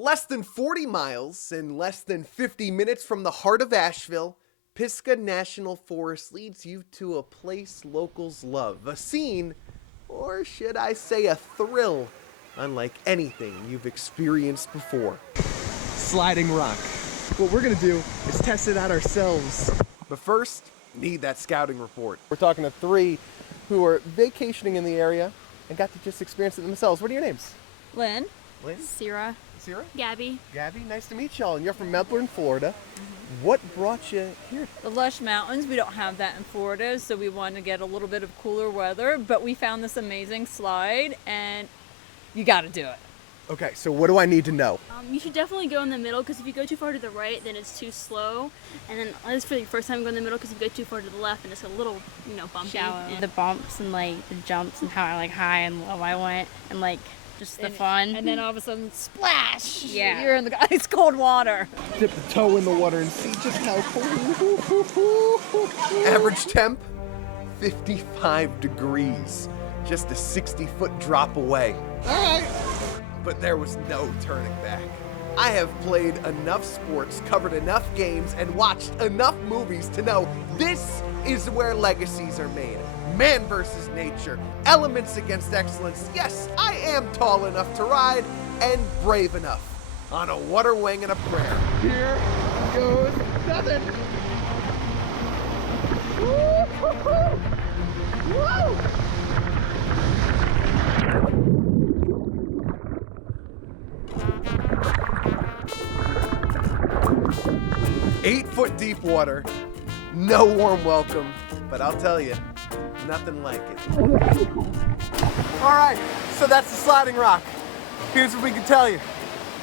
Less than 40 miles and less than 50 minutes from the heart of Asheville, Pisgah National Forest leads you to a place locals love. A scene, or should I say a thrill, unlike anything you've experienced before. Sliding rock. What we're gonna do is test it out ourselves. But first, need that scouting report. We're talking to three who are vacationing in the area and got to just experience it themselves. What are your names? Lynn. Lynn? Sierra. Sierra? Gabby. Gabby, nice to meet y'all. And you're from Melbourne, Florida. What brought you here? The lush mountains, we don't have that in Florida, so we wanted to get a little bit of cooler weather, but we found this amazing slide, and you got to do it. Okay, so what do I need to know? You should definitely go in the middle, because if you go too far to the right, then it's too slow. And then this for the first time, go in the middle, because if you go too far to the left, then it's a little, bumpy. Shallow. The bumps and the jumps and how high and low I went and just the fun. And then all of a sudden, splash! Yeah. You're in the ice cold water. Dip the toe in the water and see just how cold. Average temp, 55 degrees. Just a 60-foot drop away. All right. But there was no turning back. I have played enough sports, covered enough games, and watched enough movies to know this is where legacies are made. Man versus nature, elements against excellence. Yes, I am tall enough to ride and brave enough on a water wing and a prayer. Here goes nothing. Woo-hoo-hoo. Woo! 8-foot deep water, no warm welcome, but I'll tell you, nothing like it. All right, so that's the sliding rock. Here's what we can tell you.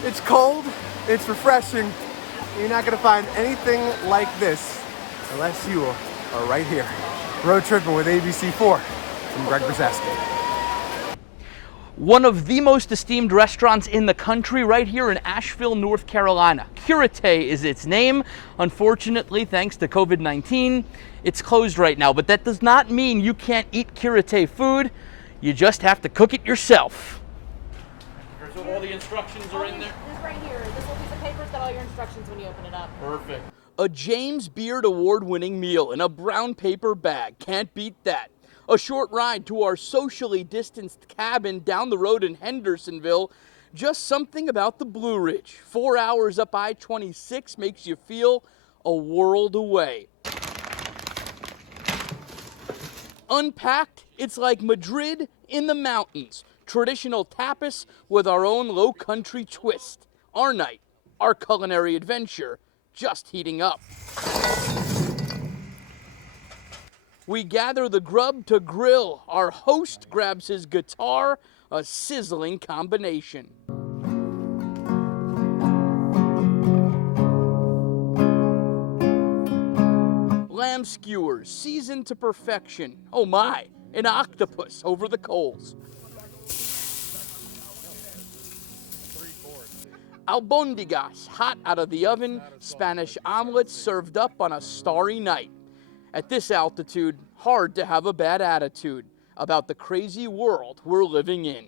It's cold, it's refreshing. You're not gonna find anything like this unless you are right here. Road tripping with ABC4 from Greg Brzezinski. One of the most esteemed restaurants in the country right here in Asheville, North Carolina. Curate is its name. Unfortunately, thanks to COVID-19, it's closed right now, but that does not mean you can't eat Curate food. You just have to cook it yourself. So all the instructions are in there? This right here. This little piece of paper's got all your instructions when you open it up. Perfect. A James Beard Award-winning meal in a brown paper bag. Can't beat that. A short ride to our socially distanced cabin down the road in Hendersonville. Just something about the Blue Ridge. 4 hours up I-26 makes you feel a world away. Unpacked, it's like Madrid in the mountains. Traditional tapas with our own low country twist. Our night, our culinary adventure, just heating up. We gather the grub to grill. Our host grabs his guitar, a sizzling combination. Lamb skewers, seasoned to perfection. Oh my, an octopus over the coals. Albondigas, hot out of the oven, Spanish omelets served up on a starry night. At this altitude, hard to have a bad attitude about the crazy world we're living in.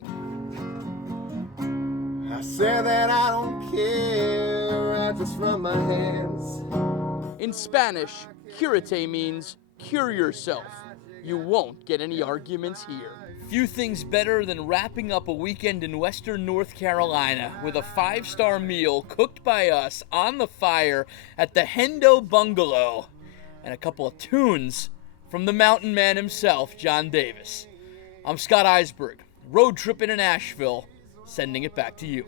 I say that I don't care, I just run my hands. In Spanish, curate means cure yourself. You won't get any arguments here. Few things better than wrapping up a weekend in western North Carolina with a 5-star meal cooked by us on the fire at the Hendo Bungalow and a couple of tunes from the mountain man himself, John Davis. I'm Scott Eisberg, road tripping in Asheville, sending it back to you.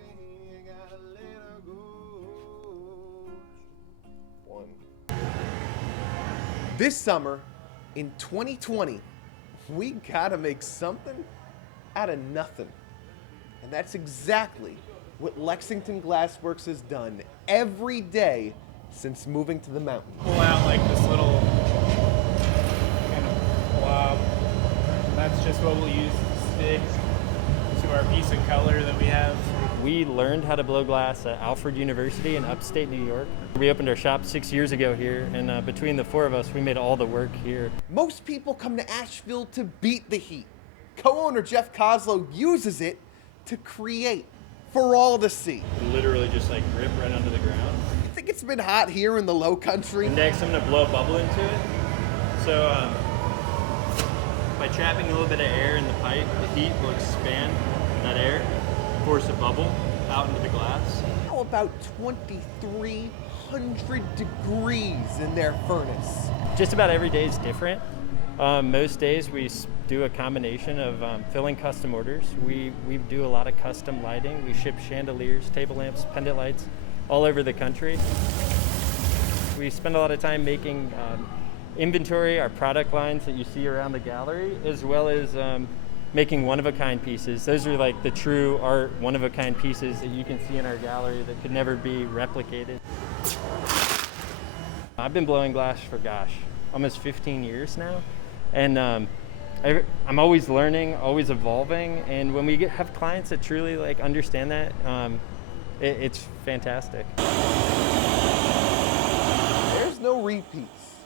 This summer, in 2020, we gotta make something out of nothing. And that's exactly what Lexington Glassworks has done every day since moving to the mountain. Pull out this little kind of blob. That's just what we'll use to stick to our piece of color that we have. We learned how to blow glass at Alfred University in upstate New York. We opened our shop 6 years ago here, and between the four of us, we made all the work here. Most people come to Asheville to beat the heat. Co-owner Jeff Kozlow uses it to create. for all to see. Literally just like rip right onto the ground. I think it's been hot here in the low country. Next, I'm gonna blow a bubble into it. So by trapping a little bit of air in the pipe, the heat will expand that air, force a bubble out into the glass. How about 2,300 degrees in their furnace? Just about every day is different. Most days we do a combination of filling custom orders. We do a lot of custom lighting. We ship chandeliers, table lamps, pendant lights all over the country. We spend a lot of time making inventory, our product lines that you see around the gallery, as well as making one-of-a-kind pieces. Those are like the true art, one-of-a-kind pieces that you can see in our gallery that could never be replicated. I've been blowing glass for, almost 15 years now. And I'm always learning, always evolving. And when we have clients that truly like understand that, it's fantastic. There's no repeats,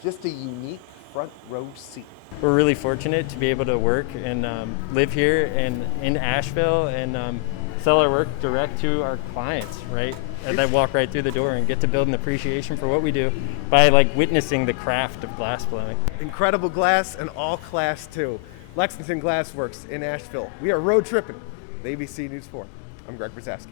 just a unique front row seat. We're really fortunate to be able to work and live here and in Asheville and sell our work direct to our clients, right? And then walk right through the door and get to build an appreciation for what we do by like witnessing the craft of glass blowing. Incredible glass and all class too. Lexington Glass Works in Asheville. We are road tripping. The ABC News 4. I'm Greg Brzezinski.